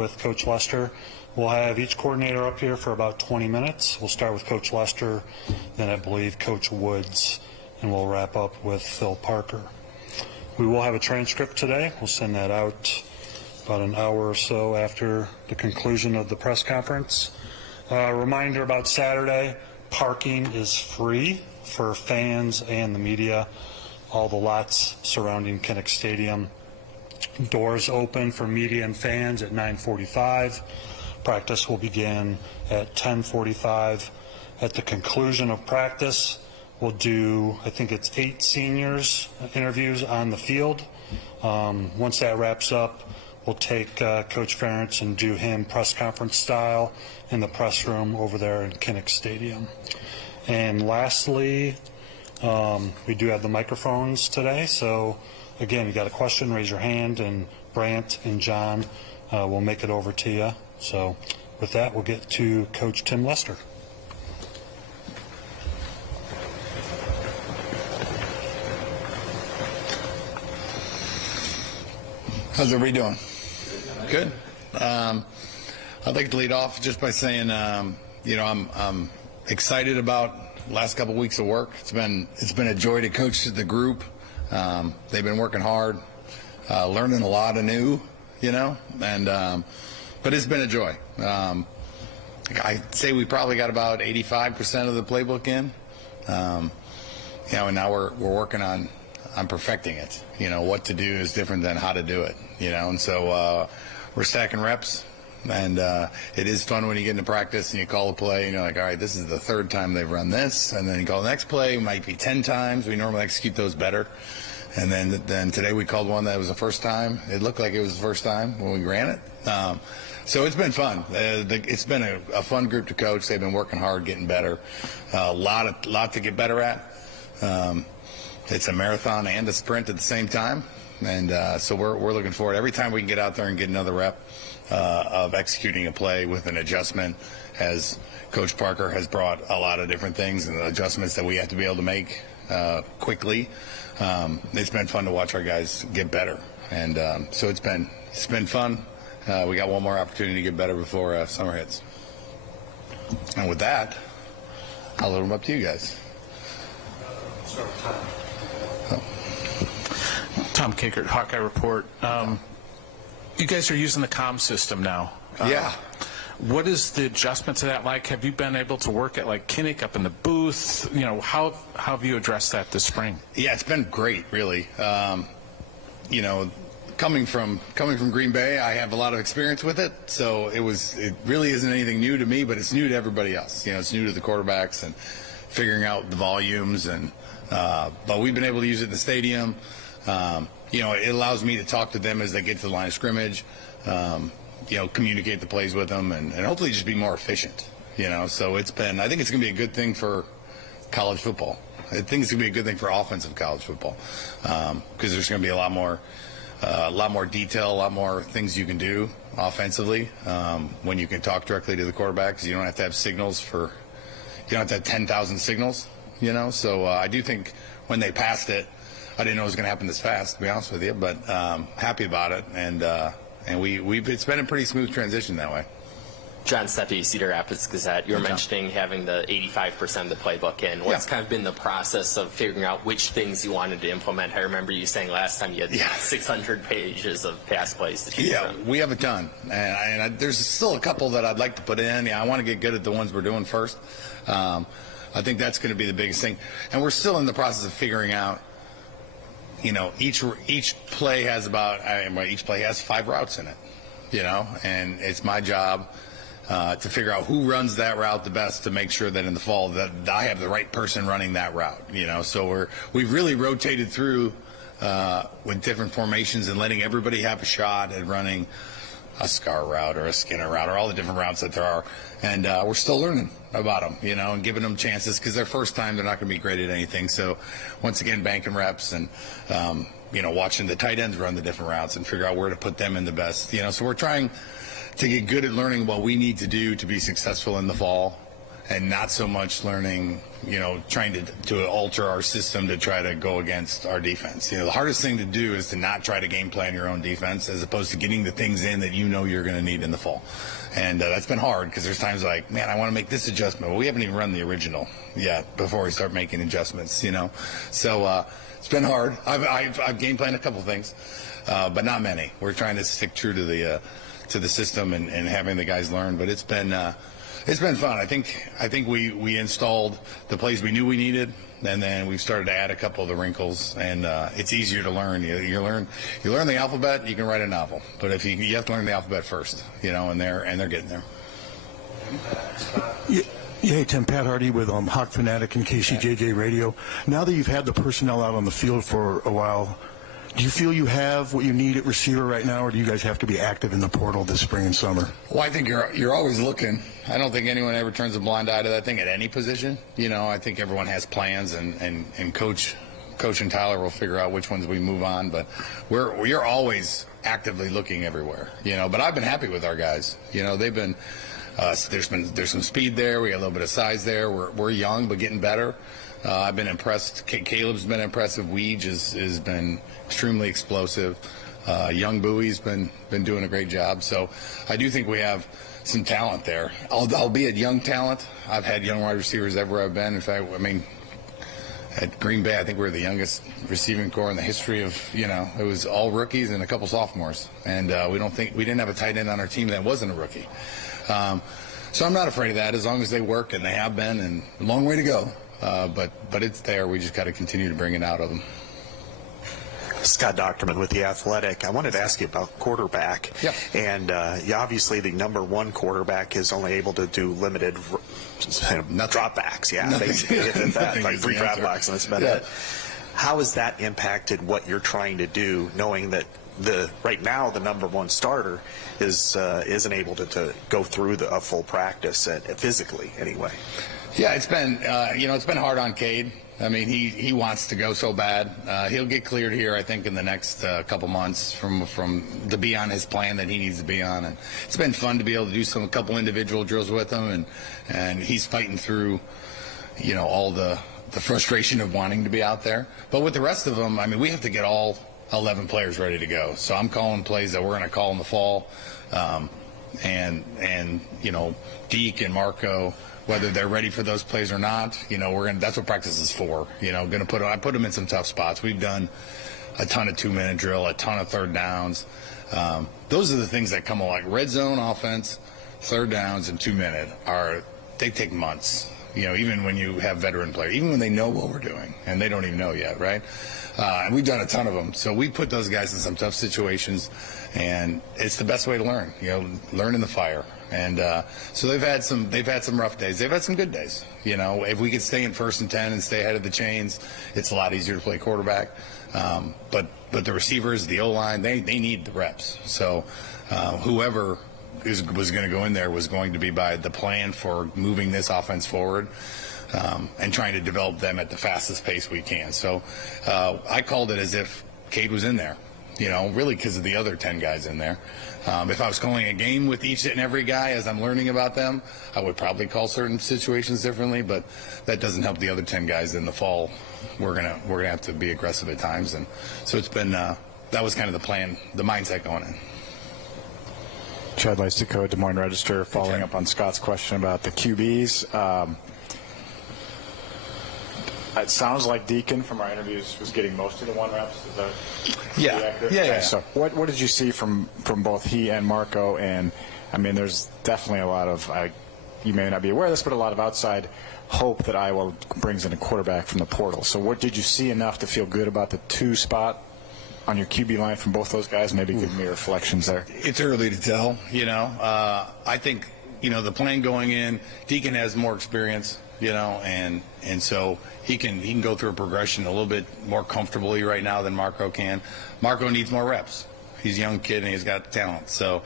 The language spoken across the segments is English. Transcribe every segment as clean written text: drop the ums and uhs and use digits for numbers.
with Coach Lester. We'll have each coordinator up here for about 20 minutes. We'll start with Coach Lester, then I believe Coach Woods, and we'll wrap up with Phil Parker. We will have a transcript today. We'll send that out about an hour or so after the conclusion of the press conference. Reminder about Saturday, parking is free for fans and the media. All the lots surrounding Kinnick Stadium. Doors open for media and fans at 9:45. Practice will begin at 10:45. At the conclusion of practice, we'll do, I think it's 8 seniors interviews on the field. Once that wraps up, we'll take Coach Ferentz and do him press conference style in the press room over there in Kinnick Stadium. And lastly, we do have the microphones today, so again, you got a question, raise your hand, and Brant and John will make it over to you. So with that, we'll get to Coach Tim Lester. How's everybody doing? Good. I'd like to lead off just by saying, I'm excited about the last couple weeks of work. It's been a joy to coach the group. They've been working hard, learning a lot of new, but it's been a joy. I'd say we probably got about 85% of the playbook in, and now we're working on perfecting it. What to do is different than how to do it, and so we're stacking reps. And it is fun when you get into practice and you call a play and you're like, all right, this is the 3rd time they've run this, and then you call the next play, might be 10 times. We normally execute those better. And then today we called one that was the first time. It looked like it was the first time when we ran it. So it's been fun. It's been a fun group to coach. They've been working hard, getting better. A lot to get better at. It's a marathon and a sprint at the same time. And so we're looking forward. Every time we can get out there and get another rep of executing a play with an adjustment, as Coach Parker has brought a lot of different things and adjustments that we have to be able to make quickly. It's been fun to watch our guys get better, and so it's been fun. We got one more opportunity to get better before summer hits. And with that, I'll load them up to you guys. Tom Kinkert, Hawkeye Report. You guys are using the comm system now. Yeah. What is the adjustment to that like? Have you been able to work at like Kinnick up in the booth? How have you addressed that this spring? Yeah, it's been great, really. Coming from Green Bay, I have a lot of experience with it, so it really isn't anything new to me, but it's new to everybody else. It's new to the quarterbacks and figuring out the volumes, and but we've been able to use it in the stadium. It allows me to talk to them as they get to the line of scrimmage, communicate the plays with them, and hopefully just be more efficient, So I think it's going to be a good thing for college football. I think it's going to be a good thing for offensive college football, because there's going to be a lot more detail, a lot more things you can do offensively when you can talk directly to the quarterback, because you don't have to have signals you don't have to have 10,000 signals, So I do think when they passed it, I didn't know it was going to happen this fast, to be honest with you, but happy about it, and it's been a pretty smooth transition that way. John Seppi, Cedar Rapids Gazette. You were mentioning having the 85% of the playbook in. What's kind of been the process of figuring out which things you wanted to implement? I remember you saying last time you had 600 pages of pass plays to choose from. We have a ton, and there's still a couple that I'd like to put in. I want to get good at the ones we're doing first. I think that's going to be the biggest thing, and we're still in the process of figuring out. Each play has each play has 5 routes in it, and it's my job to figure out who runs that route the best, to make sure that in the fall that I have the right person running that route, So we've really rotated through with different formations and letting everybody have a shot at running a Scar route or a Skinner route or all the different routes that there are, and we're still learning about them, and giving them chances, because their first time they're not going to be great at anything. So once again, banking reps and watching the tight ends run the different routes and figure out where to put them in the best. So we're trying to get good at learning what we need to do to be successful in the fall, and not so much learning, trying to alter our system to try to go against our defense. The hardest thing to do is to not try to game plan your own defense as opposed to getting the things in that you're going to need in the fall. And that's been hard because there's times like, man, I want to make this adjustment. Well, we haven't even run the original yet before we start making adjustments, So it's been hard. I've game planned a couple things, but not many. We're trying to stick true to the system and having the guys learn. But it's been fun. I think we installed the plays we knew we needed, and then we've started to add a couple of the wrinkles, and it's easier to learn. You learn the alphabet, you can write a novel. But if you have to learn the alphabet first, and they're getting there. Hey, Tim, Pat Hardy with Hawk Fanatic and KCJJ Radio. Now that you've had the personnel out on the field for a while, do you feel you have what you need at receiver right now, or do you guys have to be active in the portal this spring and summer? Well, I think you're always looking. I don't think anyone ever turns a blind eye to that thing at any position. I think everyone has plans, and Coach and Tyler will figure out which ones we move on. But we're always actively looking everywhere. But I've been happy with our guys. They've been. There's some speed there. We got a little bit of size there. We're young but getting better. I've been impressed. Caleb's been impressive. Weege has been extremely explosive. Young Bowie's been doing a great job. So I do think we have some talent there. Albeit young talent. I've had young wide receivers everywhere I've been. In fact, at Green Bay, I think we're the youngest receiving corps in the history of, it was all rookies and a couple sophomores. And we didn't have a tight end on our team that wasn't a rookie. So I'm not afraid of that as long as they work, and they have been, and a long way to go. But it's there. We just got to continue to bring it out of them. Scott Docterman with The Athletic. I wanted to ask you about quarterback. Yep. And obviously the number one quarterback is only able to do limited dropbacks. Yeah, basically that, like 3 dropbacks, and that's about it. How has that impacted what you're trying to do, knowing that right now the number one starter isn't able to go through a full practice physically anyway? Yeah, it's been it's been hard on Cade. I mean, he wants to go so bad. He'll get cleared here, I think, in the next couple months to be on his plan that he needs to be on. And it's been fun to be able to do a couple individual drills with him, and he's fighting through, all the frustration of wanting to be out there. But with the rest of them, I mean, we have to get all 11 players ready to go. So I'm calling plays that we're going to call in the fall, and Deke and Marco, whether they're ready for those plays or not, that's what practice is for. I put them in some tough spots. We've done a ton of 2-minute drill, a ton of third downs. Those are the things that come along. Like red zone offense, third downs, and 2-minute they take months. Even when you have veteran players, even when they know what we're doing, and they don't even know yet, right? And we've done a ton of them. So we put those guys in some tough situations, and it's the best way to learn. Learn in the fire. And so they've had some rough days. They've had some good days. If we could stay in 1st and 10 and stay ahead of the chains, it's a lot easier to play quarterback. But the receivers, the O-line, they need the reps. So whoever was going to go in there was going to be by the plan for moving this offense forward. And trying to develop them at the fastest pace we can. So I called it as if Cade was in there, really because of the other 10 guys in there. If I was calling a game with each and every guy as I'm learning about them, I would probably call certain situations differently, but that doesn't help the other 10 guys in the fall. We're gonna have to be aggressive at times, and so it's been that was kind of the plan, the mindset going in. Chad Lystico, Des Moines Register, following up on Scott's question about the QBs. It sounds like Deacon from our interviews was getting most of the 1 reps. Is that accurate? Yeah. So what did you see from both he and Marco? And I mean, there's definitely a lot of you may not be aware of this, but a lot of outside hope that Iowa brings in a quarterback from the portal. So what did you see enough to feel good about the 2 spot on your QB line from both those guys? Maybe give me your reflections there. It's early to tell. I think the plan going in, Deacon has more experience. And so he can go through a progression a little bit more comfortably right now than Marco can. Marco needs more reps. He's a young kid and he's got talent. So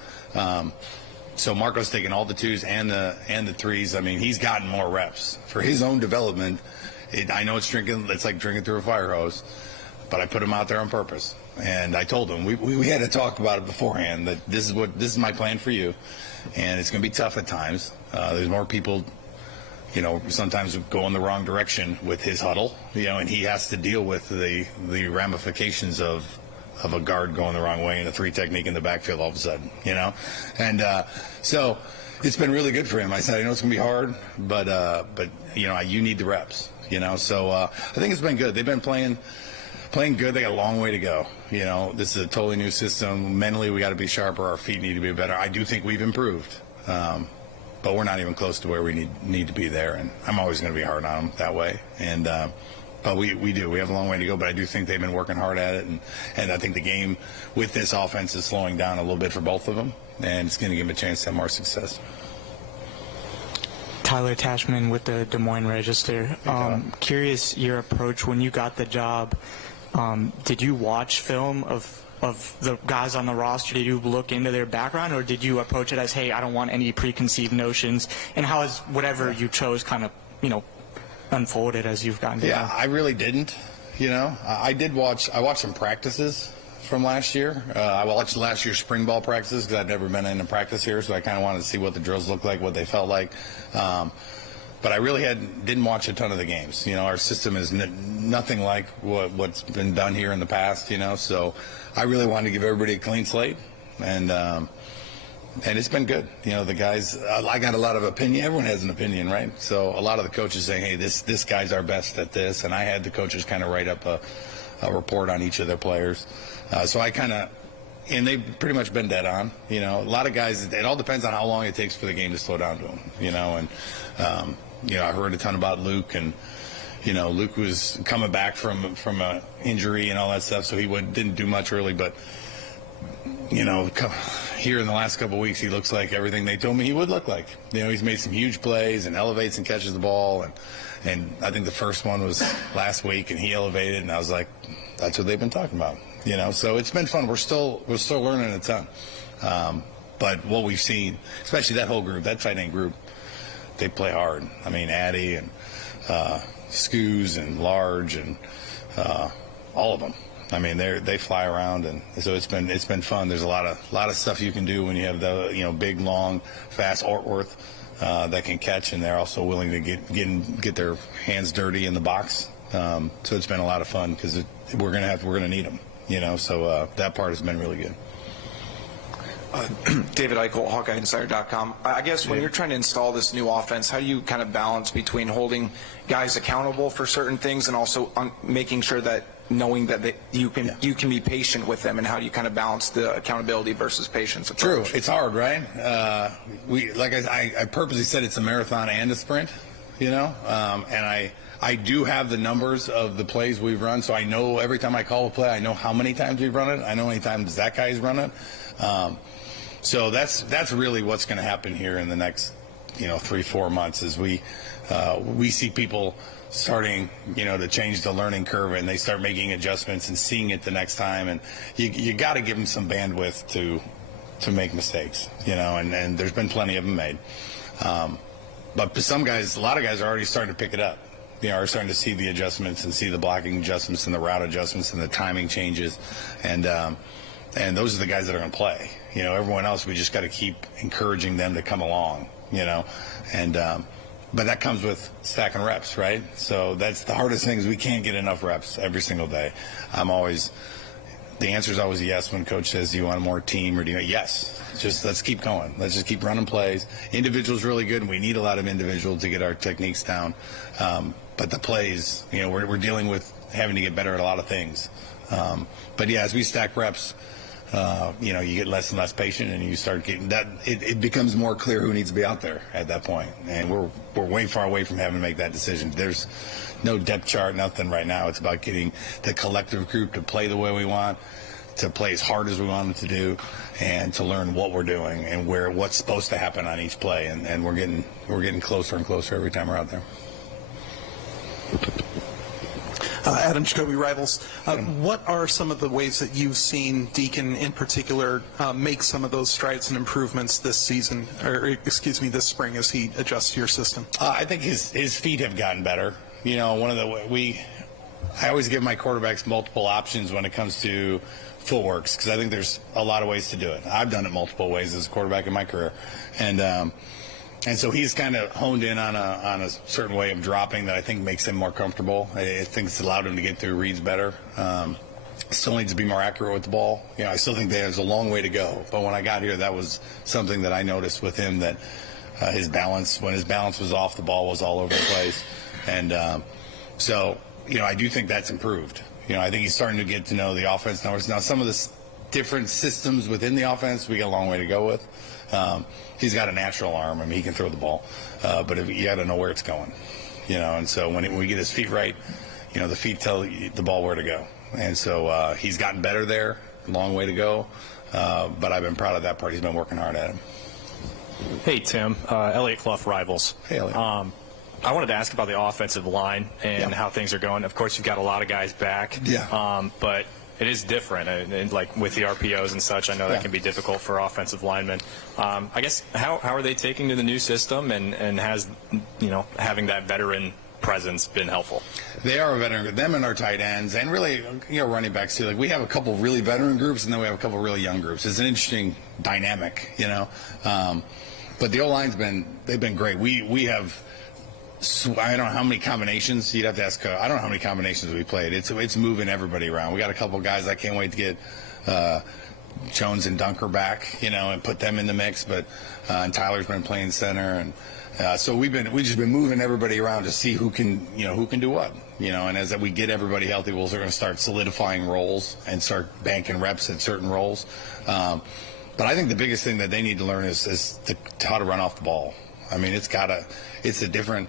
Marco's taking all the 2s and the 3s. I mean, he's gotten more reps for his own development. I know it's like drinking through a fire hose, but I put him out there on purpose. And I told him we had to talk about it beforehand that this is my plan for you, and it's going to be tough at times. There's more people sometimes go in the wrong direction with his huddle, and he has to deal with the ramifications of a guard going the wrong way and a 3 technique in the backfield all of a sudden, and so it's been really good for him. I said, I know it's going to be hard, but you need the reps, so I think it's been good. They've been playing good. They got a long way to go. This is a totally new system. Mentally, we got to be sharper. Our feet need to be better. I do think we've improved. But we're not even close to where we need to be there, and I'm always going to be hard on them that way. And but we do. We have a long way to go, but I do think they've been working hard at it, and I think the game with this offense is slowing down a little bit for both of them, and it's going to give them a chance to have more success. Tyler Tashman with the Des Moines Register. Curious your approach when you got the job. Did you watch film of the guys on the roster? Did you look into their background, or did you approach it as, hey, I don't want any preconceived notions? And how has whatever you chose kind of, unfolded as you've gotten to know? I really didn't. I watched some practices from last year. I watched last year's spring ball practices because I've never been in a practice here, so I kind of wanted to see what the drills looked like, what they felt like. But I really didn't watch a ton of the games. Our system is nothing like what's been done here in the past, so I really wanted to give everybody a clean slate, and it's been good. The guys, I got a lot of opinion. Everyone has an opinion, right? So a lot of the coaches saying, hey, this guy's our best at this, and I had the coaches kind of write up a report on each of their players. So I and they've pretty much been dead on. A lot of guys, it all depends on how long it takes for the game to slow down to them, and I heard a ton about Luke, and Luke was coming back from an injury and all that stuff, so he didn't do much early. But here in the last couple of weeks, he looks like everything they told me he would look like. He's made some huge plays and elevates and catches the ball, and I think the first one was last week, and he elevated, and I was like, that's what they've been talking about. So it's been fun. We're still learning a ton. But what we've seen, especially that whole group, that tight end group, they play hard. I mean, Addy and Scoos and Large and all of them. I mean, they fly around, and so it's been fun. There's a lot of stuff you can do when you have the big, long, fast Ortworth that can catch, and they're also willing to get their hands dirty in the box. So it's been a lot of fun because we're gonna need them. So that part has been really good. David Eichel, HawkeyeInsider.com. I guess when you're trying to install this new offense, how do you kind of balance between holding guys accountable for certain things and also making sure that knowing that you can be patient with them, and how do you kind of balance the accountability versus patience approach? True, it's hard, right? I purposely said it's a marathon and a sprint, and I do have the numbers of the plays we've run, so I know every time I call a play, I know how many times we've run it. I know how many times that guy's run it. So that's really what's going to happen here in the next 3-4 months, is we see people starting to change the learning curve, and they start making adjustments and seeing it the next time, and you got to give them some bandwidth to make mistakes, and there's been plenty of them made. But a lot of guys are already starting to pick it up. Are starting to see the adjustments and see the blocking adjustments and the route adjustments and the timing changes, and those are the guys that are going to play. Everyone else, we just got to keep encouraging them to come along. But that comes with stacking reps, right? So that's the hardest thing, is we can't get enough reps every single day. The answer is always yes when coach says, do you want more team, or do you? Yes. Just let's keep going. Let's just keep running plays. Individual's really good, and we need a lot of individual to get our techniques down. But the plays, we're dealing with having to get better at a lot of things. But yeah, as we stack reps, you get less and less patient, and you start getting that. It becomes more clear who needs to be out there at that point, and we're way far away from having to make that decision. There's no depth chart, nothing right now. It's about getting the collective group to play the way we want, to play as hard as we want them to do, and to learn what we're doing and what's supposed to happen on each play. And we're getting closer and closer every time we're out there. Adam Jacoby, Rivals. What are some of the ways that you've seen Deacon in particular make some of those strides and improvements this season, or this spring, as he adjusts to your system? I think his feet have gotten better. I always give my quarterbacks multiple options when it comes to footworks, because I think there's a lot of ways to do it. I've done it multiple ways as a quarterback in my career, and And so he's kind of honed in on a certain way of dropping that I think makes him more comfortable. I think it's allowed him to get through reads better. Still needs to be more accurate with the ball. I still think there's a long way to go. But when I got here, that was something that I noticed with him, that his balance, when his balance was off, the ball was all over the place. And so, I do think that's improved. I think he's starting to get to know the offense. Now some of the different systems within the offense, we got a long way to go with. He's got a natural arm. I mean, he can throw the ball. But you got to know where it's going. And so when we get his feet right, the feet tell the ball where to go. And so he's gotten better there. Long way to go. But I've been proud of that part. He's been working hard at him. Hey, Tim. Elliot Clough, Rivals. Hey, Elliot. I wanted to ask about the offensive line and how things are going. Of course, you've got a lot of guys back. Yeah. But it is different. And like with the RPOs and such, I know that can be difficult for offensive linemen. I guess, how are they taking to the new system, and has, having that veteran presence been helpful? They are a veteran. Them and our tight ends, and really, running backs too. Like, we have a couple really veteran groups, and then we have a couple really young groups. It's an interesting dynamic, But the O-line's they've been great. We have, I don't know how many combinations. You'd have to ask. I don't know how many combinations we played. It's moving everybody around. We got a couple guys I can't wait to get Jones and Dunker back, and put them in the mix. But and Tyler's been playing center, and so we've just been moving everybody around to see who can do what, And as we get everybody healthy, we're going to start solidifying roles and start banking reps at certain roles. But I think the biggest thing that they need to learn is how to run off the ball. I mean, it's a different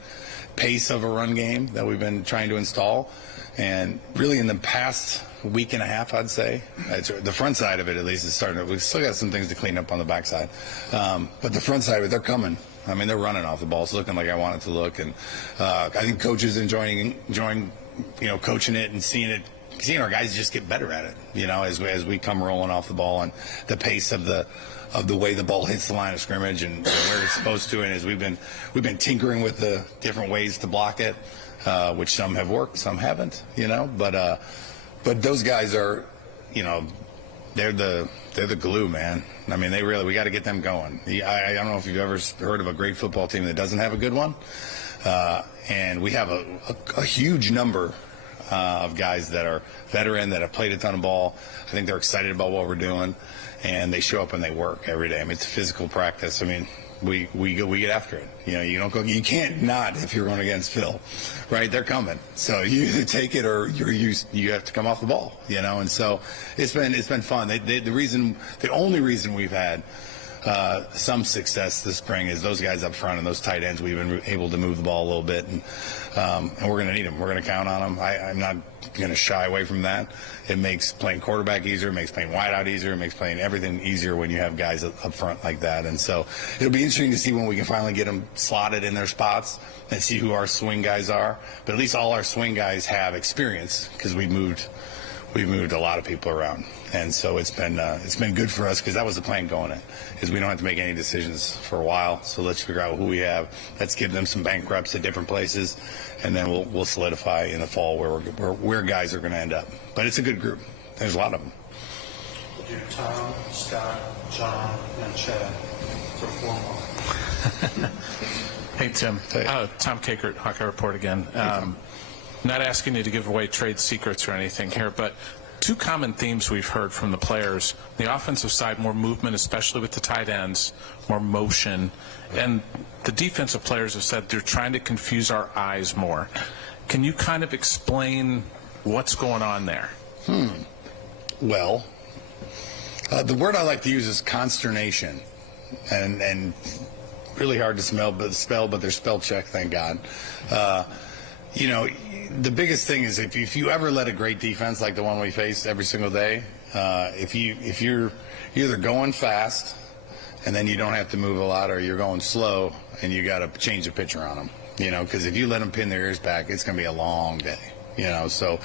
pace of a run game that we've been trying to install. And really in the past week and a half, I'd say, the front side of it at least is starting. We've still got some things to clean up on the back side. But the front side of it, they're coming. I mean, they're running off the ball. It's looking like I want it to look. And I think coaches enjoying coaching it and seeing our guys just get better at it, as we come rolling off the ball, and the pace of the way the ball hits the line of scrimmage and where it's supposed to. And as we've been tinkering with the different ways to block it, which some have worked, some haven't, but those guys are, they're the glue, man. I mean, we got to get them going. I don't know if you've ever heard of a great football team that doesn't have a good one. And we have a huge number of guys that are veteran, that have played a ton of ball. I think they're excited about what we're doing, and they show up and they work every day. I mean, it's a physical practice. I mean, we get after it. You can't not if you're going against Phil, right? They're coming. So you either take it or you have to come off the ball, And so it's been fun. The only reason we've had some success this spring is those guys up front and those tight ends. We've been able to move the ball a little bit, and we're going to need them. We're going to count on them. I'm not going to shy away from that. It makes playing quarterback easier. It makes playing wideout easier. It makes playing everything easier when you have guys up front like that. And so it'll be interesting to see when we can finally get them slotted in their spots and see who our swing guys are. But at least all our swing guys have experience, because we've moved a lot of people around. And so it's been good for us, because that was the plan going in, is we don't have to make any decisions for a while. So let's figure out who we have. Let's give them some bank reps at different places, and then we'll solidify in the fall where guys are going to end up. But it's a good group. There's a lot of them. We'll do Tom, Scott, John, and Chad for formal. Hey, Tim. Tom Kakert, Hawkeye Report again. Not asking you to give away trade secrets or anything here, but two common themes we've heard from the players: the offensive side, more movement, especially with the tight ends, more motion, and the defensive players have said they're trying to confuse our eyes more. Can you kind of explain what's going on there? Well, the word I like to use is consternation, and really hard to spell, but they're spell check, thank God. The biggest thing is if you ever let a great defense like the one we face every single day, if you're either going fast and then you don't have to move a lot, or you're going slow and you got to change the pitcher on them, because if you let them pin their ears back, it's going to be a long day. So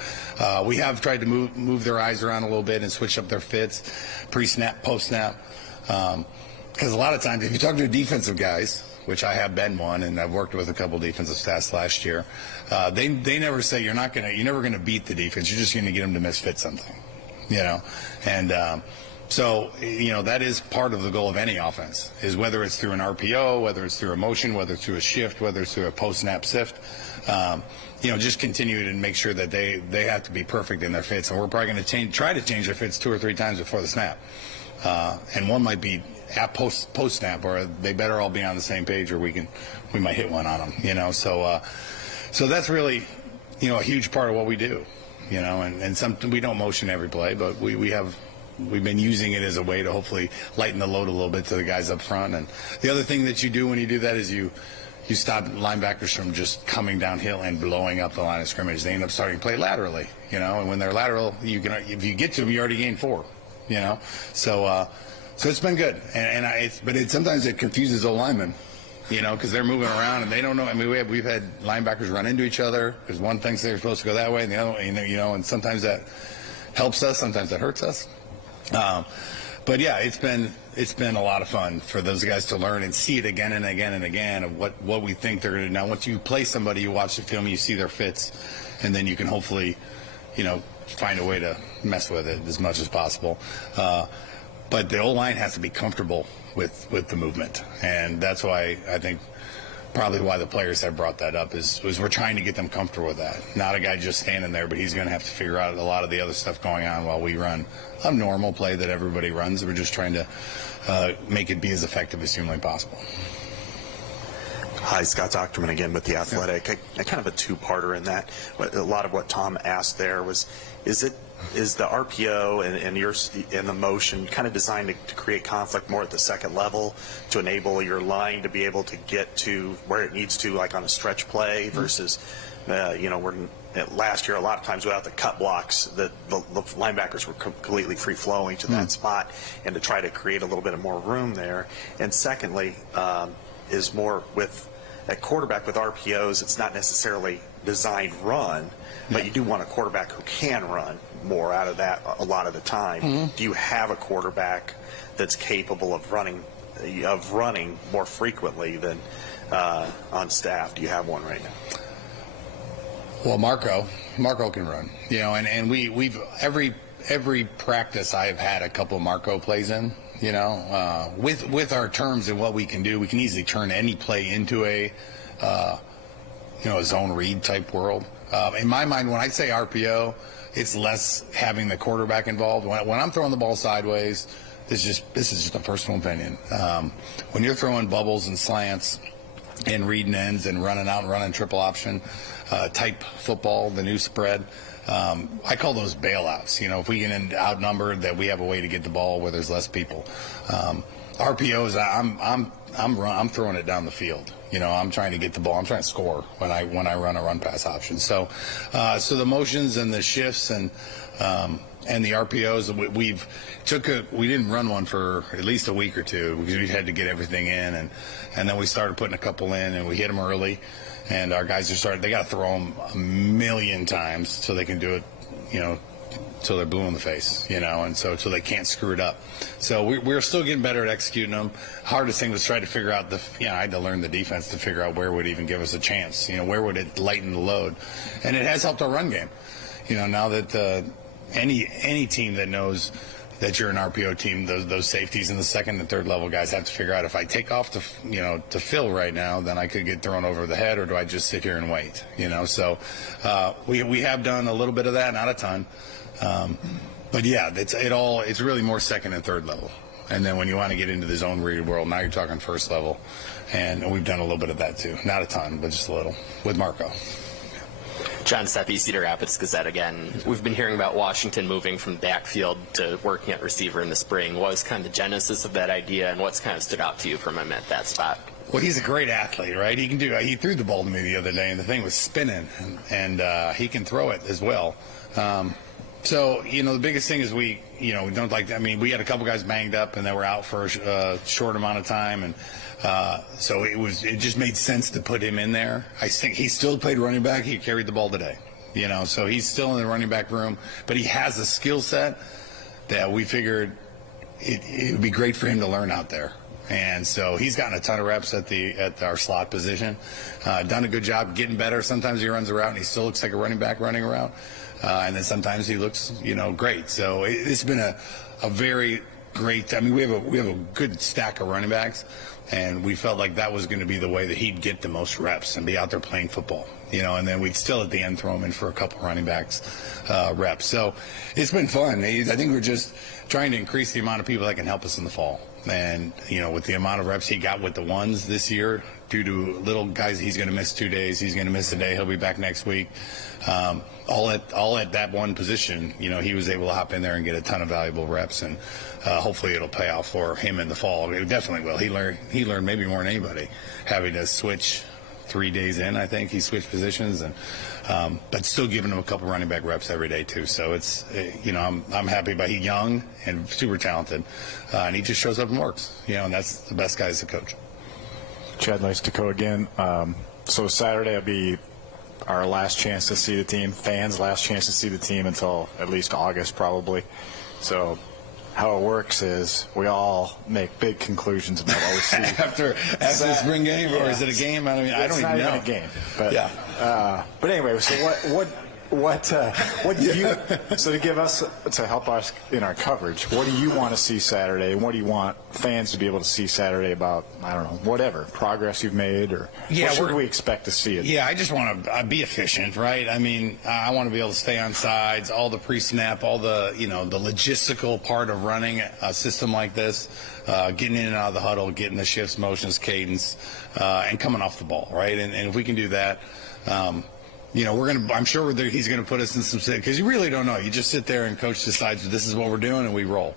we have tried to move their eyes around a little bit and switch up their fits, pre-snap, post-snap, because a lot of times if you talk to defensive guys, which I have been one, and I've worked with a couple defensive staffs last year, they never say you're never going to beat the defense. You're just going to get them to misfit something, And So, that is part of the goal of any offense, is whether it's through an RPO, whether it's through a motion, whether it's through a shift, whether it's through a post-snap sift, just continue to make sure that they have to be perfect in their fits. And we're probably going to try to change their fits 2 or 3 times before the snap. And one might be at post-snap, or they better all be on the same page, or we might hit one on them, So that's really, a huge part of what we do, and we don't motion every play, but we've been using it as a way to hopefully lighten the load a little bit to the guys up front. And the other thing that you do when you do that is you stop linebackers from just coming downhill and blowing up the line of scrimmage. They end up starting to play laterally, and when they're lateral, if you get to them, you already gain 4, So it's been good, but sometimes it confuses old linemen, because they're moving around and they don't know. I mean, we've had linebackers run into each other because one thinks they're supposed to go that way and the other, and sometimes that helps us, sometimes that hurts us. But yeah, it's been a lot of fun for those guys to learn and see it again and again and again of what we think they're going to do. Now, once you play somebody, you watch the film, you see their fits, and then you can hopefully, find a way to mess with it as much as possible. But the O-line has to be comfortable with the movement, and that's why I think probably why the players have brought that up is we're trying to get them comfortable with that. Not a guy just standing there, but he's going to have to figure out a lot of the other stuff going on while we run a normal play that everybody runs. We're just trying to make it be as effective as humanly possible. Hi, Scott Docterman again with The Athletic. I kind of a two-parter in that. A lot of what Tom asked there was, is the RPO and the motion kind of designed to create conflict more at the second level to enable your line to be able to get to where it needs to, like on a stretch play, versus, last year a lot of times without the cut blocks, the linebackers were completely free-flowing to that spot, and to try to create a little bit of more room there. And secondly, is more with at quarterback with RPOs, it's not necessarily designed run, but you do want a quarterback who can run more out of that a lot of the time. Do you have a quarterback that's capable of running more frequently than on staff? Do you have one right now? Well, Marco can run, and we've every practice I've had a couple of Marco plays in, with our terms and what we can do, we can easily turn any play into a zone read type world. In my mind, when I say RPO, it's less having the quarterback involved. When I'm throwing the ball sideways, this is just a personal opinion. When you're throwing bubbles and slants and reading ends and running out and running triple option type football, the new spread, I call those bailouts. If we get outnumbered, that we have a way to get the ball where there's less people. RPOs, I'm throwing it down the field. I'm trying to get the ball. I'm trying to score when I run a run pass option. So the motions and the shifts and the RPOs, we didn't run one for at least a week or two because we had to get everything in, and then we started putting a couple in, and we hit them early, and our guys they got to throw them a million times so they can do it, till they're blue in the face, and so they can't screw it up. So we're still getting better at executing them. Hardest thing was try to figure out I had to learn the defense to figure out where would even give us a chance. Where would it lighten the load, and it has helped our run game. Now that any team that knows that you're an RPO team, those safeties in the second and third level guys have to figure out, if I take off to fill right now, then I could get thrown over the head, or do I just sit here and wait? So we have done a little bit of that, not a ton. But yeah, it's really more second and third level. And then when you want to get into the zone read world, now you're talking first level. And we've done a little bit of that too. Not a ton, but just a little with Marco. John Seppi, Cedar Rapids Gazette again. We've been hearing about Washington moving from backfield to working at receiver in the spring. What was kind of the genesis of that idea, and what's kind of stood out to you from him at that spot? Well, he's a great athlete, right? He threw the ball to me the other day, and the thing was spinning, and he can throw it as well. So, the biggest thing is we don't we had a couple guys banged up and they were out for a short amount of time. And so it just made sense to put him in there. I think he still played running back. He carried the ball today, so he's still in the running back room, but he has a skill set that we figured it would be great for him to learn out there. And so he's gotten a ton of reps at our slot position, done a good job getting better. Sometimes he runs a route and he still looks like a running back running a route. And then sometimes he looks, great. So it's been a very great. I mean, we have a good stack of running backs, and we felt like that was going to be the way that he'd get the most reps and be out there playing football. And then we'd still at the end throw him in for a couple running backs reps. So it's been fun. I think we're just trying to increase the amount of people that can help us in the fall. And, with the amount of reps he got with the ones this year, due to little guys, he's going to miss 2 days. He's going to miss a day. He'll be back next week. All at that one position, he was able to hop in there and get a ton of valuable reps. And hopefully it'll pay off for him in the fall. It definitely will. He learned maybe more than anybody having to switch 3 days in. I think he switched positions, and but still giving him a couple running back reps every day too. So it's I'm happy about he's young and super talented, and he just shows up and works. And that's the best guy as a coach. Chad, nice to go again. So Saturday will be our last chance to see the team. Fans' last chance to see the team until at least August probably. So how it works is we all make big conclusions about what we see after the spring game, or is it a game? I don't even know. It's not even a game, but yeah. But anyway, so what do you to help us in our coverage? What do you want to see Saturday, and what do you want fans to be able to see Saturday about? I don't know, whatever progress you've made, or what should we expect to see? Yeah, I just want to be efficient, right? I mean, I want to be able to stay on sides, all the pre-snap, all the the logistical part of running a system like this, getting in and out of the huddle, getting the shifts, motions, cadence, and coming off the ball, right? And if we can do that. I'm sure he's going to put us in some, because you really don't know. You just sit there and coach decides this is what we're doing and we roll.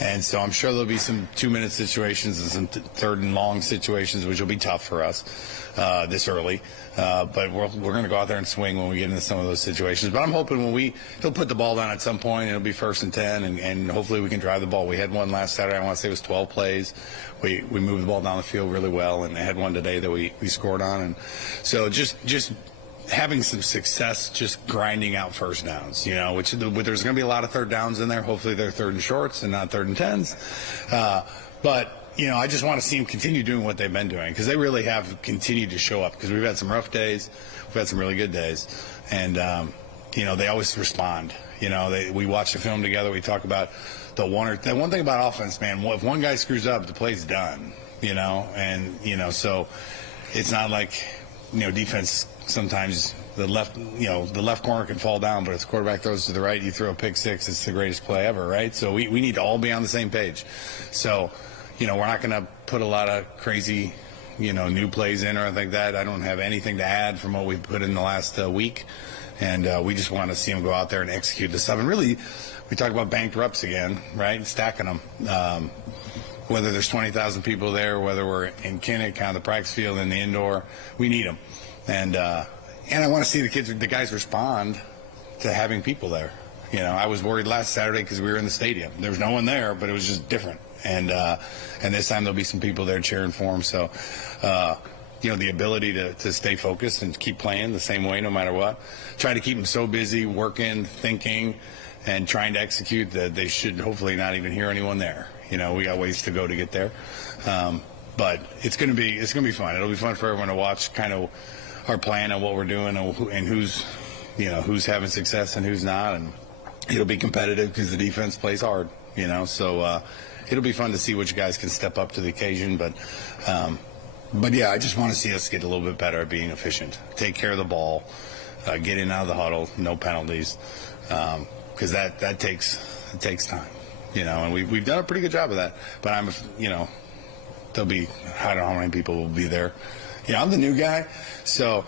And so I'm sure there'll be some 2-minute situations and some third and long situations, which will be tough for us this early. But we're going to go out there and swing when we get into some of those situations. But I'm hoping he'll put the ball down at some point, and it'll be 1st and 10, and hopefully we can drive the ball. We had one last Saturday. I want to say it was 12 plays. We moved the ball down the field really well, and I had one today that we scored on. And so just having some success, just grinding out first downs, which there's going to be a lot of third downs in there. Hopefully they're 3rd and shorts and not 3rd and 10s. But I just want to see them continue doing what they've been doing, because they really have continued to show up, because we've had some rough days. We've had some really good days. And, they always respond. We watch the film together. We talk about the one thing about offense, man, if one guy screws up, the play's done, and, so it's not like, defense, sometimes the left corner can fall down, but if the quarterback throws to the right, you throw a pick six, it's the greatest play ever, right? So we need to all be on the same page. So, we're not going to put a lot of crazy, new plays in or anything like that. I don't have anything to add from what we put in the last week. And we just want to see them go out there and execute this stuff. And really, we talk about banked reps again, right? And stacking them. Whether there's 20,000 people there, whether we're in Kinnick, on the practice field, in the indoor, we need them. And I want to see the guys respond to having people there. I was worried last Saturday because we were in the stadium. There was no one there, but it was just different. And this time there'll be some people there cheering for them. So, the ability to stay focused and keep playing the same way no matter what. Try to keep them so busy, working, thinking, and trying to execute that they should hopefully not even hear anyone there. We got ways to go to get there. But it's going to be fun. It'll be fun for everyone to watch kind of our plan and what we're doing and who's having success and who's not. And it'll be competitive because the defense plays hard, so it'll be fun to see which guys can step up to the occasion. But yeah, I just want to see us get a little bit better at being efficient, take care of the ball, get in and out of the huddle, no penalties, because that takes time, and we've done a pretty good job of that. But there'll be, I don't know how many people will be there. I'm the new guy, so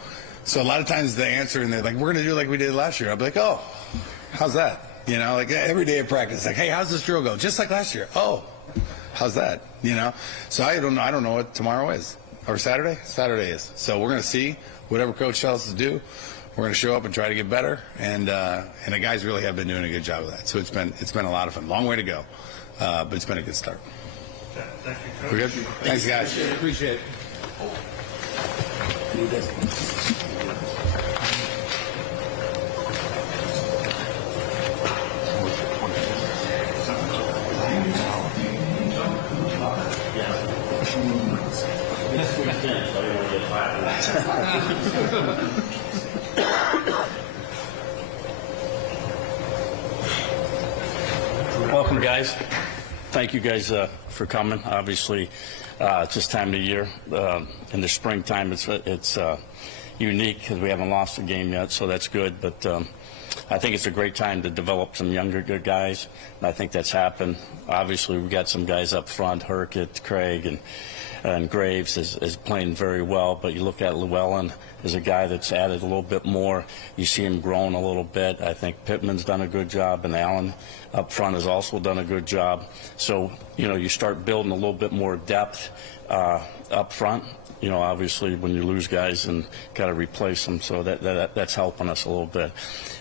a lot of times the answer, and they're like, we're going to do like we did last year. I'll be like, oh, how's that? Like every day of practice, like, hey, how's this drill go? Just like last year. Oh, how's that? So I don't know what tomorrow is, or Saturday is. So we're going to see whatever coach tells us to do. We're going to show up and try to get better, and the guys really have been doing a good job of that. So it's been a lot of fun. Long way to go, but it's been a good start. Thank you, Coach. We're good. Thanks, guys. Appreciate it. Welcome, guys. thank you guys for coming. Obviously, it's this time of year. In the springtime, it's unique because we haven't lost a game yet, so that's good. But I think it's a great time to develop some younger good guys, and I think that's happened. Obviously, we've got some guys up front, Herkett, Craig, and Graves is playing very well, but you look at Llewellyn as a guy that's added a little bit more. You see him growing a little bit. I think Pittman's done a good job, and Allen up front has also done a good job. So, you start building a little bit more depth up front. Obviously when you lose guys and got to replace them, so that's helping us a little bit.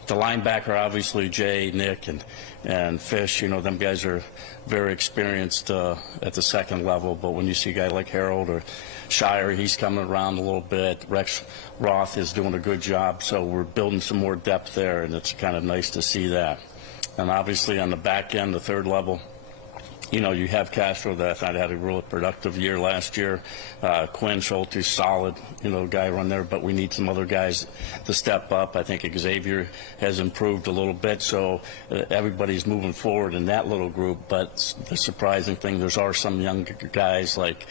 The linebacker, obviously, Jay, Nick, and Fish, them guys are very experienced at the second level, but when you see a guy like Harold or Shire, he's coming around a little bit. Rex Roth is doing a good job, so we're building some more depth there, and it's kind of nice to see that. And obviously on the back end, the third level, you have Castro that I thought had a really productive year last year. Quinn Schulte, solid, guy run there, but we need some other guys to step up. I think Xavier has improved a little bit, so everybody's moving forward in that little group. But the surprising thing, there are some young guys like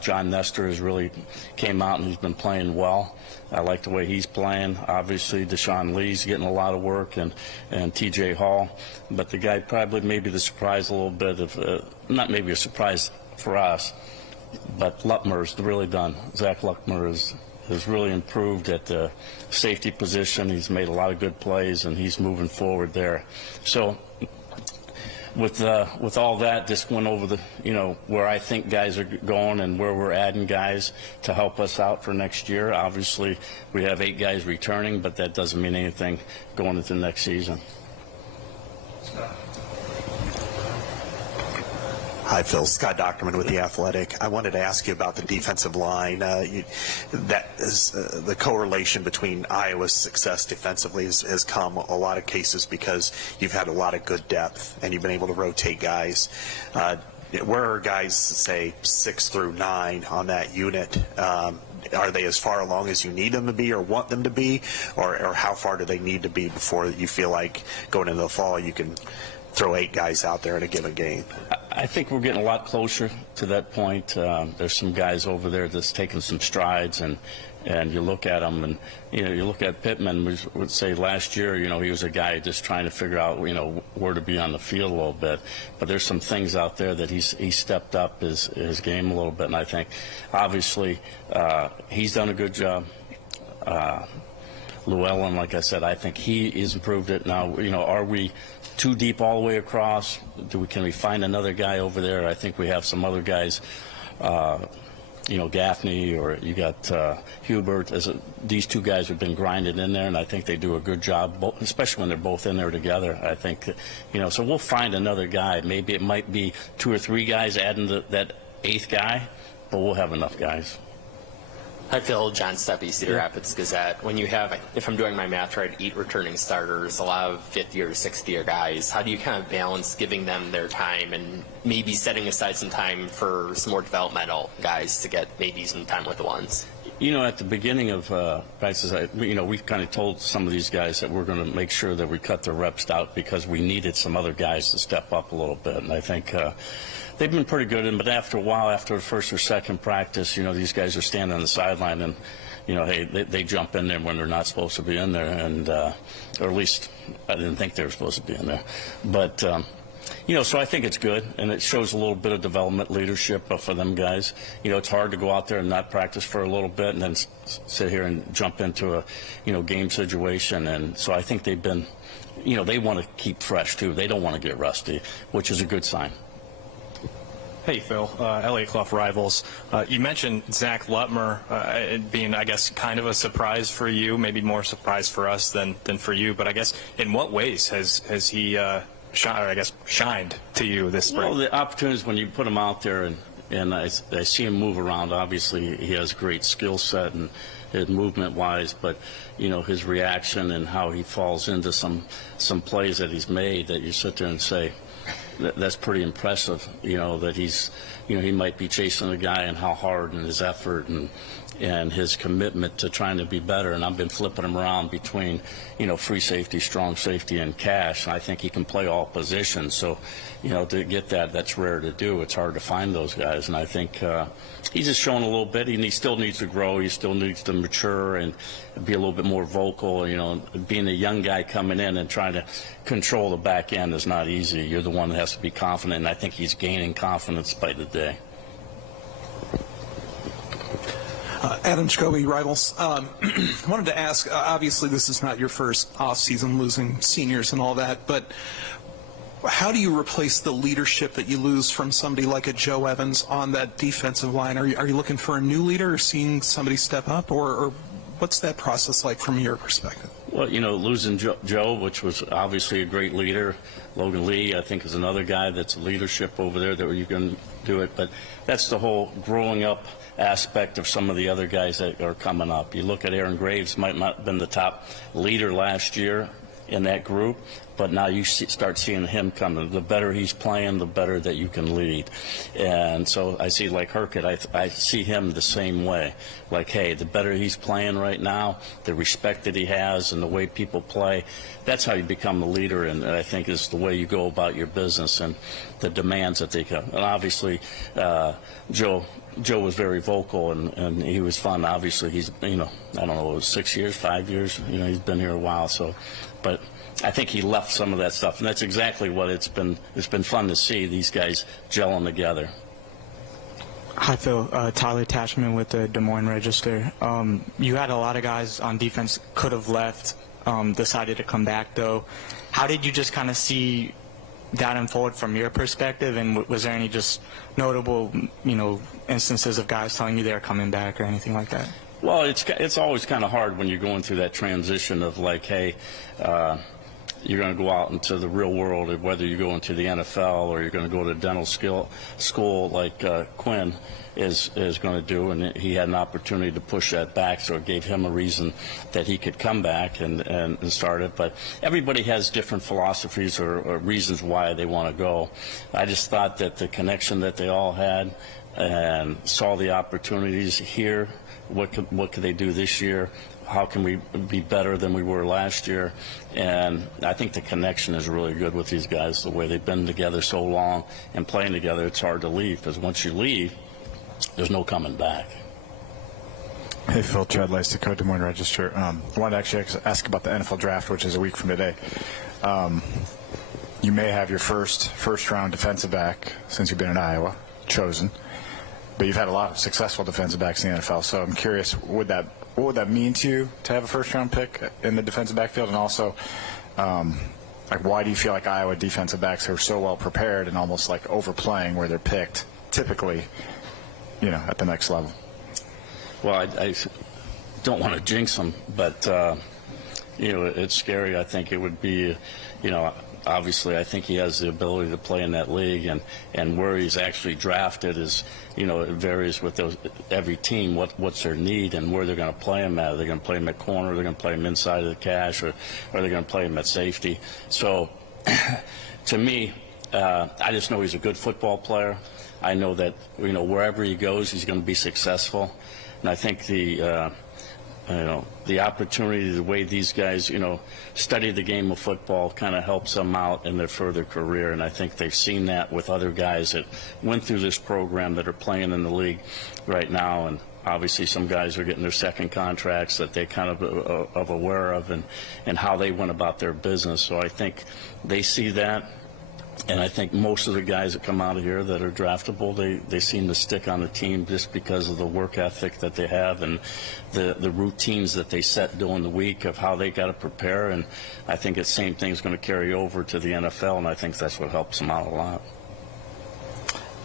John Nestor has really came out and he's been playing well. I like the way he's playing. Obviously, Deshaun Lee's getting a lot of work, and T.J. Hall. But the guy probably maybe the surprise a little bit of, not maybe a surprise for us, but Lutmer's really done. Zach Lutmer has really improved at the safety position. He's made a lot of good plays, and he's moving forward there. So with all that, just went over the where I think guys are going and where we're adding guys to help us out for next year. Obviously, we have 8 guys returning, but that doesn't mean anything going into next season. Hi, Phil. Scott Dockerman with The Athletic. I wanted to ask you about the defensive line. The correlation between Iowa's success defensively has come a lot of cases because you've had a lot of good depth and you've been able to rotate guys. Where are guys, say, 6 through 9 on that unit? Are they as far along as you need them to be or want them to be? Or how far do they need to be before you feel like going into the fall you can throw 8 guys out there in a given game? I think we're getting a lot closer to that point. There's some guys over there that's taking some strides, and you look at them, and you look at Pittman. We would say last year, he was a guy just trying to figure out, where to be on the field a little bit. But there's some things out there that he stepped up his game a little bit, and I think obviously he's done a good job. Llewellyn, like I said, I think he has improved it. Now, are we too deep all the way across? Can we find another guy over there? I think we have some other guys, Gaffney, or you got Hubert. These 2 guys have been grinded in there, and I think they do a good job, especially when they're both in there together. I think, so we'll find another guy. Maybe it might be 2 or 3 guys adding that 8th guy, but we'll have enough guys. Hi, Phil. John Steppe, Cedar Rapids Gazette. When you have, if I'm doing my math right, 8 returning starters, a lot of 5th-year, 6th-year guys, how do you kind of balance giving them their time and maybe setting aside some time for some more developmental guys to get maybe some time with the ones? At the beginning of practice, we've kind of told some of these guys that we're going to make sure that we cut their reps out because we needed some other guys to step up a little bit. And I think they've been pretty good. But after a while, after the first or second practice, these guys are standing on the sideline and, hey, they jump in there when they're not supposed to be in there. And or at least I didn't think they were supposed to be in there. But so I think it's good, and it shows a little bit of development leadership for them guys. It's hard to go out there and not practice for a little bit and then sit here and jump into a, game situation. And so I think they've been, they want to keep fresh, too. They don't want to get rusty, which is a good sign. Hey, Phil. Elliot Clough, Rivals. You mentioned Zach Lutmer being, I guess, kind of a surprise for you, maybe more surprise for us than for you. But I guess in what ways has he shined to you this spring? Well, the opportunities when you put him out there and I see him move around. Obviously, he has great skill set and his movement-wise, but his reaction and how he falls into some plays that he's made that you sit there and say, that's pretty impressive, that he's, he might be chasing a guy and how hard and his effort and his commitment to trying to be better. And I've been flipping him around between, free safety, strong safety, and cash. And I think he can play all positions. So, to get that's rare to do. It's hard to find those guys. And I think he's just showing a little bit. He still needs to grow. He still needs to mature and be a little bit more vocal. Being a young guy coming in and trying to control the back end is not easy. You're the one that has to be confident. And I think he's gaining confidence by the day. Adam Jacoby, Rivals. Wanted to ask, obviously this is not your first off-season losing seniors and all that, but how do you replace the leadership that you lose from somebody like a Joe Evans on that defensive line? Are you looking for a new leader or seeing somebody step up, or what's that process like from your perspective? Well, losing Joe, which was obviously a great leader. Logan Lee, I think, is another guy that's leadership over there that you can do it. But that's the whole growing up aspect of some of the other guys that are coming up. You look at Aaron Graves, might not have been the top leader last year in that group, but now you start seeing him coming. The better he's playing, the better that you can lead. And so I see, like Herkett, I see him the same way. Like, hey, the better he's playing right now, the respect that he has and the way people play, that's how you become a leader, and I think is the way you go about your business and the demands that they come. And obviously, Joe was very vocal, and he was fun. Obviously, he's, I don't know, 6 years, 5 years, he's been here a while. So, but I think he left some of that stuff, and that's exactly what it's been fun to see, these guys gelling together. Hi, Phil. Tyler Tachman with the Des Moines Register. You had a lot of guys on defense could have left, decided to come back, though. How did you just kind of see that unfold from your perspective, and was there any just notable, instances of guys telling you they're coming back or anything like that? Well, it's always kind of hard when you're going through that transition of like, hey, you're going to go out into the real world, whether you go into the NFL or you're going to go to dental school like Quinn is going to do, and he had an opportunity to push that back, so it gave him a reason that he could come back and start it. But everybody has different philosophies or reasons why they want to go. I just thought that the connection that they all had and saw the opportunities here, what could they do this year? How can we be better than we were last year? And I think the connection is really good with these guys, the way they've been together so long and playing together. It's hard to leave, because once you leave, there's no coming back. Hey, Phil, Chad Leistic, Des Moines Register. I wanted to actually ask about the NFL draft, which is a week from today. You may have your first-round defensive back since you've been in Iowa chosen, but you've had a lot of successful defensive backs in the NFL. So I'm curious, what would that mean to you to have a first-round pick in the defensive backfield? And also, why do you feel like Iowa defensive backs are so well prepared and almost like overplaying where they're picked typically, at the next level? Well, I don't want to jinx them, but it's scary. I think it would be, obviously, I think he has the ability to play in that league, and where he's actually drafted is, it varies with every team, what's their need and where they're going to play him at. Are they going to play him at corner? They're going to play him inside of the cash, or are they going to play him at safety? So, to me, I just know he's a good football player. I know that, wherever he goes, he's going to be successful. And I think the opportunity, the way these guys, study the game of football kind of helps them out in their further career. And I think they've seen that with other guys that went through this program that are playing in the league right now. And obviously some guys are getting their second contracts that they kind of aware of and how they went about their business. So I think they see that. And I think most of the guys that come out of here that are draftable, they seem to stick on the team just because of the work ethic that they have and the routines that they set during the week of how they got to prepare. And I think the same thing is going to carry over to the NFL, and I think that's what helps them out a lot.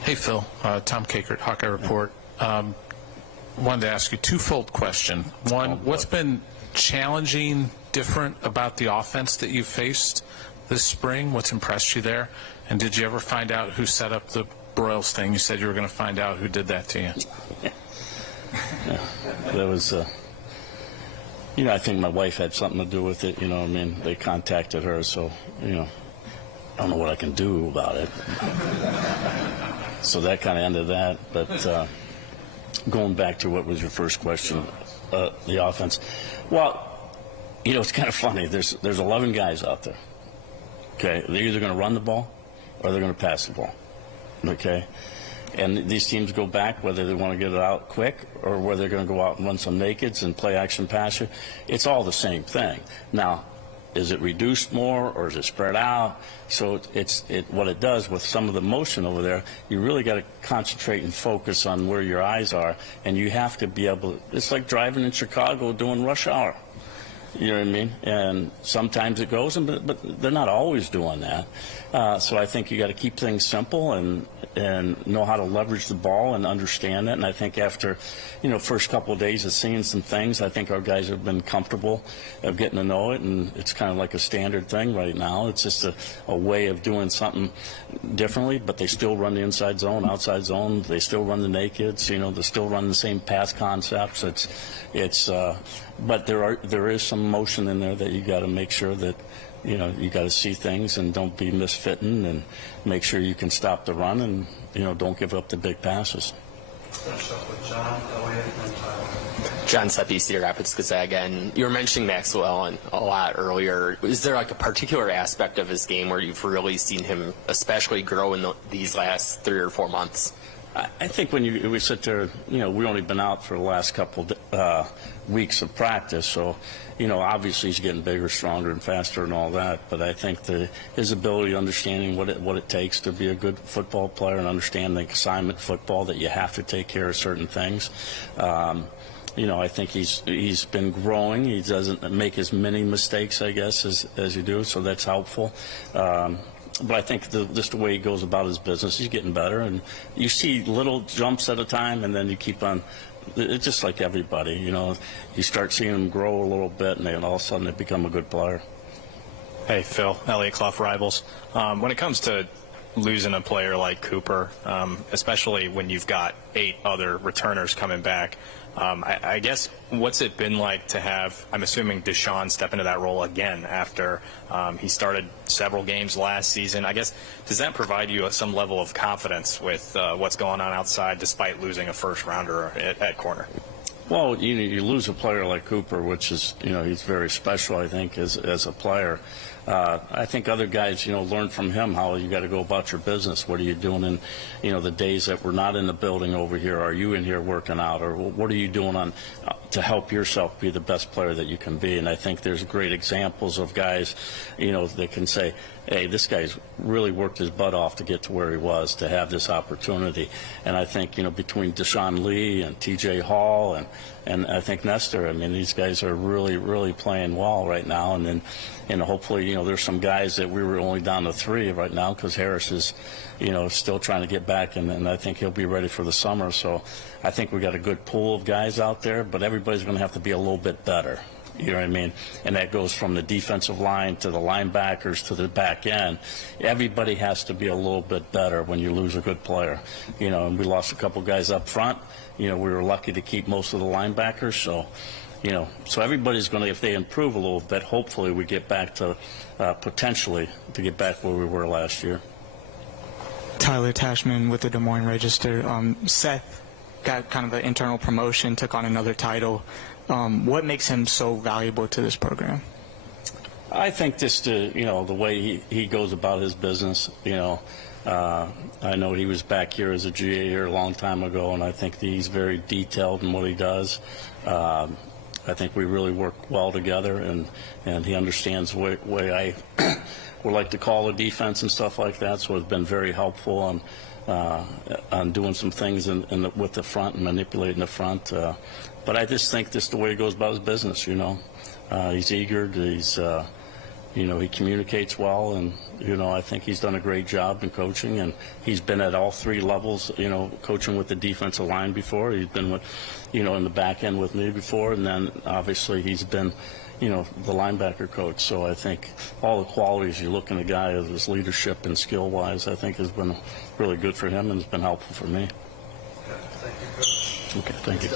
Hey, Phil. Tom Kakert, Hawkeye Report. Wanted to ask you a twofold question. One, what's been challenging, different about the offense that you faced this spring? What's impressed you there? And did you ever find out who set up the Broyles thing? You said you were going to find out who did that to you. Yeah, that was, I think my wife had something to do with it. They contacted her, so, I don't know what I can do about it. So that kind of ended that. But going back to what was your first question, the offense. Well, you know, it's kind of funny. There's 11 guys out there. Okay, they're either going to run the ball or they're going to pass the ball. Okay, and these teams go back whether they want to get it out quick or whether they're going to go out and run some nakeds and play action passer. It's all the same thing. Now, is it reduced more or is it spread out? So what it does with some of the motion over there, you really got to concentrate and focus on where your eyes are, and you have to be able to, it's like driving in Chicago doing rush hour. You know what I mean? And sometimes it goes, but they're not always doing that. So I think you got to keep things simple and know how to leverage the ball and understand it. And I think after, you know, first couple of days of seeing some things, I think our guys have been comfortable of getting to know it, and it's kind of like a standard thing right now. It's just a way of doing something differently, but they still run the inside zone, outside zone. They still run the nakeds. You know, they still run the same pass concepts. But there is some motion in there that you got to make sure that, you know, you got to see things and don't be misfitting, and make sure you can stop the run and, you know, don't give up the big passes. Finish up with John, Elliott, and Tyler. John Seppi, Cedar Rapids Gazette again. You were mentioning Maxwell a lot earlier. Is there like a particular aspect of his game where you've really seen him especially grow in these last 3 or 4 months? I think when we sit there, you know, we've only been out for the last couple weeks of practice, so, you know, obviously he's getting bigger, stronger, and faster and all that, but I think his ability, understanding what it takes to be a good football player and understanding assignment football, that you have to take care of certain things. You know, I think he's been growing. He doesn't make as many mistakes, I guess, as you do, so that's helpful. But I think just the way he goes about his business, he's getting better. And you see little jumps at a time, and then you keep on. It's just like everybody, you know. You start seeing them grow a little bit, and then all of a sudden they become a good player. Hey, Phil, Elliott Clough, Rivals. When it comes to losing a player like Cooper, especially when you've got 8 other returners coming back, I guess, what's it been like to have, I'm assuming, Deshaun step into that role again after he started several games last season? I guess, does that provide you some level of confidence with what's going on outside, despite losing a first-rounder at corner? Well, you lose a player like Cooper, which is, you know, he's very special, I think, as a player. I think other guys, you know, learn from him how you got to go about your business. What are you doing in, you know, the days that we're not in the building over here? Are you in here working out, or what are you doing to help yourself be the best player that you can be? And I think there's great examples of guys, you know, that can say, hey, this guy's really worked his butt off to get to where he was, to have this opportunity. And I think, you know, between Deshaun Lee and T.J. Hall and I think Nestor, I mean, these guys are really, really playing well right now. And then, you know, hopefully, you know, there's some guys that we were only down to 3 right now because Harris is, you know, still trying to get back, and I think he'll be ready for the summer. So I think we got a good pool of guys out there, but everybody's going to have to be a little bit better. You know what I mean? And that goes from the defensive line to the linebackers to the back end. Everybody has to be a little bit better when you lose a good player. You know, and we lost a couple guys up front. You know, we were lucky to keep most of the linebackers. So, you know, so everybody's going to, if they improve a little bit, hopefully we get back to potentially to get back where we were last year. Tyler Tashman with the Des Moines Register. Seth got kind of an internal promotion, took on another title. What makes him so valuable to this program? I think just you know, the way he goes about his business. You know, I know he was back here as a GA here a long time ago, and I think he's very detailed in what he does. I think we really work well together, and he understands the way I would like to call the defense and stuff like that. So it's been very helpful on doing some things with the front and manipulating the front. But I just think this is the way he goes about his business, you know. He's eager, you know, he communicates well, and, you know, I think he's done a great job in coaching, and he's been at all 3 levels, you know, coaching with the defensive line before. He's been with, you know, in the back end with me before, and then obviously he's been, you know, the linebacker coach. So I think all the qualities you look in a guy of his leadership and skill-wise, I think has been really good for him and has been helpful for me. Thank you, Coach. Okay, thank you.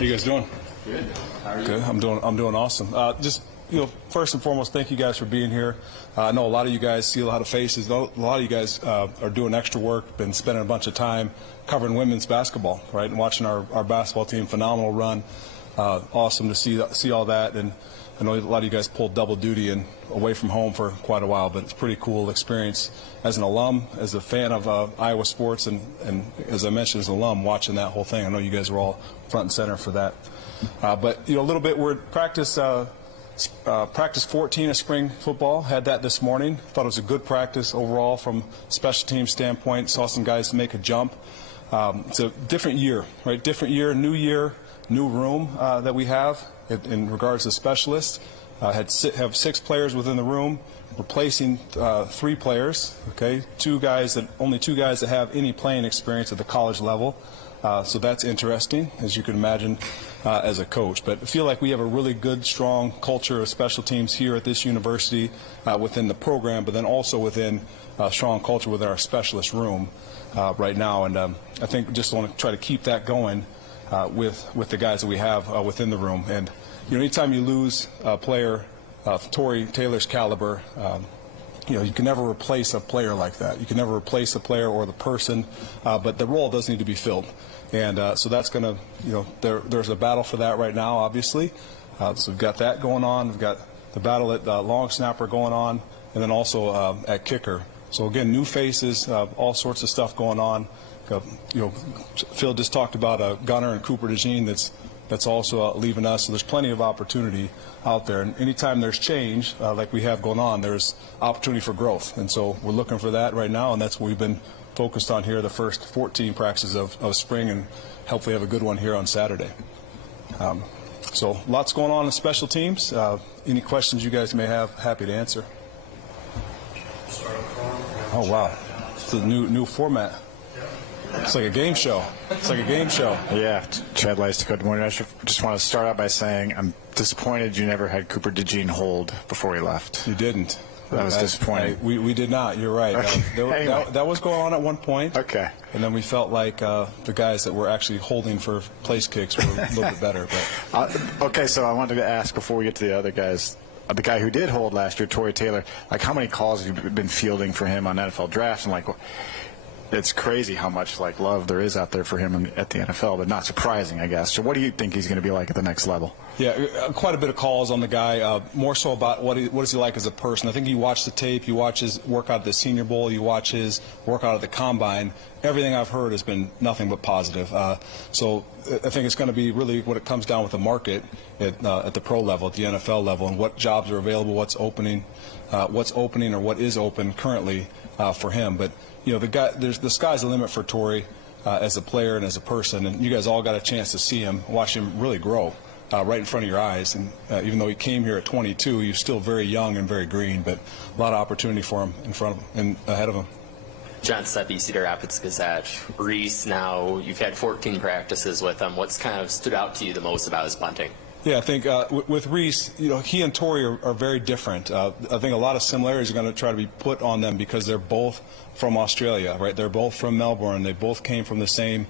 How you guys doing? Good. How are you? Good. I'm doing awesome. Just first and foremost, thank you guys for being here. I know a lot of you guys see a lot of faces. A lot of you guys are doing extra work, been spending a bunch of time covering women's basketball, right, and watching our basketball team phenomenal run. Awesome to see all that, and I know a lot of you guys pulled double duty and away from home for quite a while, but it's a pretty cool experience as an alum, as a fan of Iowa sports, and as I mentioned, as an alum, watching that whole thing. I know you guys were all front and center for that. But a little bit, we're at practice 14 of spring football. Had that this morning. Thought it was a good practice overall from special team standpoint. Saw some guys make a jump. It's a different year, right? Different year, new room that we have in regards to specialists. Have 6 players within the room, replacing 3 players. Okay, only two guys that have any playing experience at the college level. So that's interesting, as you can imagine, as a coach. But I feel like we have a really good, strong culture of special teams here at this university within the program, but then also within strong culture within our specialist room right now. And I think we just want to try to keep that going with the guys that we have within the room. And anytime you lose a player of Tory Taylor's caliber, you can never replace a player like that. You can never replace the player or the person, but the role does need to be filled. And so that's going to, there's a battle for that right now, obviously. So we've got that going on. We've got the battle at long snapper going on, and then also at kicker. So again, new faces, all sorts of stuff going on. Phil just talked about Gunner and Cooper DeJean that's also leaving us. So there's plenty of opportunity out there. And anytime there's change, like we have going on, there's opportunity for growth. And so we're looking for that right now, and that's what we've been focused on here the first 14 practices of spring, and hopefully have a good one here on Saturday. So lots going on in special teams. Any questions you guys may have, happy to answer. Oh, wow. It's a new format. It's like a game show. Yeah. Chad Leist, good morning. I just want to start out by saying I'm disappointed you never had Cooper DeJean hold before he left. You didn't. That was disappointing. We did not. You're right. Anyway. That was going on at one point. Okay. And then we felt like the guys that were actually holding for place kicks were a little bit better. But. Okay, so I wanted to ask before we get to the other guys, the guy who did hold last year, Tory Taylor, how many calls have you been fielding for him on NFL drafts? And it's crazy how much love there is out there for him at the NFL, but not surprising, I guess. So what do you think he's going to be like at the next level? Yeah, quite a bit of calls on the guy, more so about what is he like as a person. I think you watch the tape, you watch his workout at the Senior Bowl, you watch his workout at the Combine. Everything I've heard has been nothing but positive. So I think it's going to be really what it comes down with the market at the pro level, at the NFL level, and what jobs are available, what's opening or what is open currently for him. But the sky's the limit for Tory as a player and as a person, and you guys all got a chance to see him, watch him really grow right in front of your eyes. And even though he came here at 22, he's still very young and very green, but a lot of opportunity for him in front of him and ahead of him. John Seppi, Cedar Rapids Gazette. Reese, now you've had 14 practices with him. What's kind of stood out to you the most about his punting? Yeah, I think with Reese, he and Tory are very different. I think a lot of similarities are going to try to be put on them because they're both from Australia, right? They're both from Melbourne. They both came from the same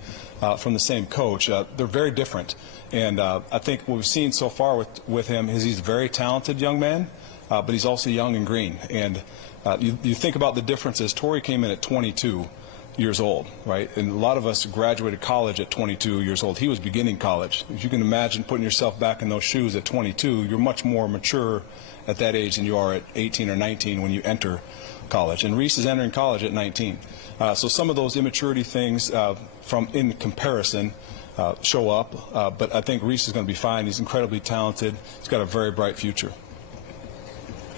coach. They're very different, and I think what we've seen so far with him is he's a very talented young man, but he's also young and green. And you think about the differences. Tory came in at 22 years old, right? And a lot of us graduated college at 22 years old. He was beginning college. If you can imagine putting yourself back in those shoes at 22, you're much more mature at that age than you are at 18 or 19 when you enter college. And Reese is entering college at 19. So some of those immaturity things in comparison show up, but I think Reese is going to be fine. He's incredibly talented. He's got a very bright future.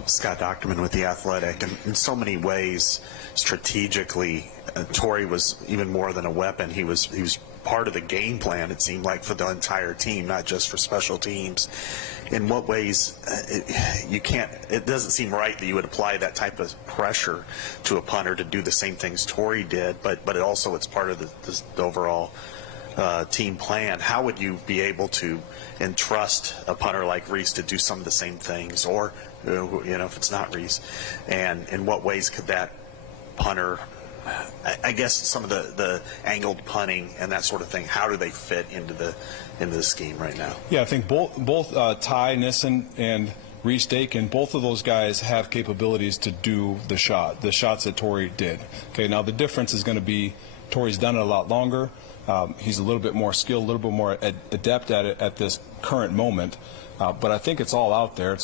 Scott Docterman with The Athletic, and in so many ways, strategically, Tory was even more than a weapon. He was part of the game plan, it seemed like, for the entire team, not just for special teams. In what ways it doesn't seem right that you would apply that type of pressure to a punter to do the same things Tory did, but it's part of the overall team plan. How would you be able to entrust a punter like Reese to do some of the same things, or if it's not Reese, and in what ways could that punter I guess some of the angled punting and that sort of thing, how do they fit into the scheme right now? Yeah, I think both Ty Nissen and Reese Dakin, both of those guys have capabilities to do the shots that Torrey did. Okay, now the difference is going to be Torrey's done it a lot longer. He's a little bit more skilled, a little bit more adept at it at this current moment. But I think it's all out there.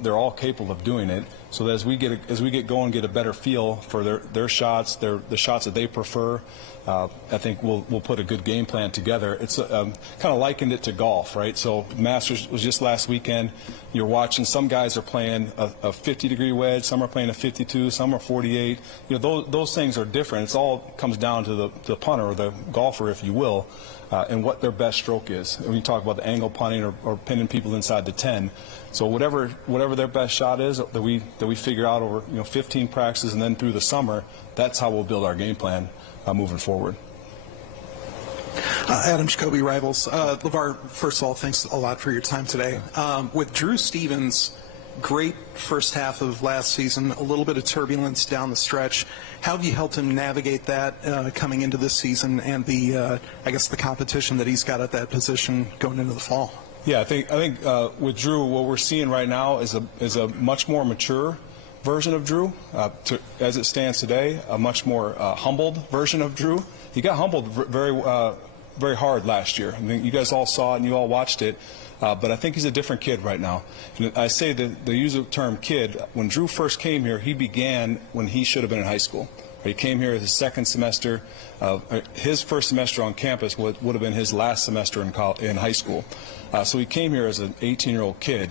They're all capable of doing it. So that as we get going, get a better feel for their shots, the shots that they prefer. I think we'll put a good game plan together. It's kind of likened it to golf, right? So Masters was just last weekend. You're watching. Some guys are playing a 50-degree wedge. Some are playing a 52. Some are 48. You know, those things are different. It all comes down to the punter or the golfer, if you will, and what their best stroke is. When you talk about the angle punting or pinning people inside the 10. So whatever their best shot is that we figure out over 15 practices and then through the summer, that's how we'll build our game plan moving forward. Adam Jacoby, Rivals. LeVar, first of all, thanks a lot for your time today. With Drew Stevens, great first half of last season, a little bit of turbulence down the stretch. How have you helped him navigate that coming into this season and the competition that he's got at that position going into the fall? Yeah, I think with Drew, what we're seeing right now is a much more mature version of Drew. As it stands today, a much more humbled version of Drew. He got humbled very hard last year. I mean, you guys all saw it and you all watched it. But I think he's a different kid right now. And I say that the use of the term kid, when Drew first came here, he began when he should have been in high school. He came here as his second semester. His first semester on campus would have been his last semester in high school. So he came here as an 18-year-old kid,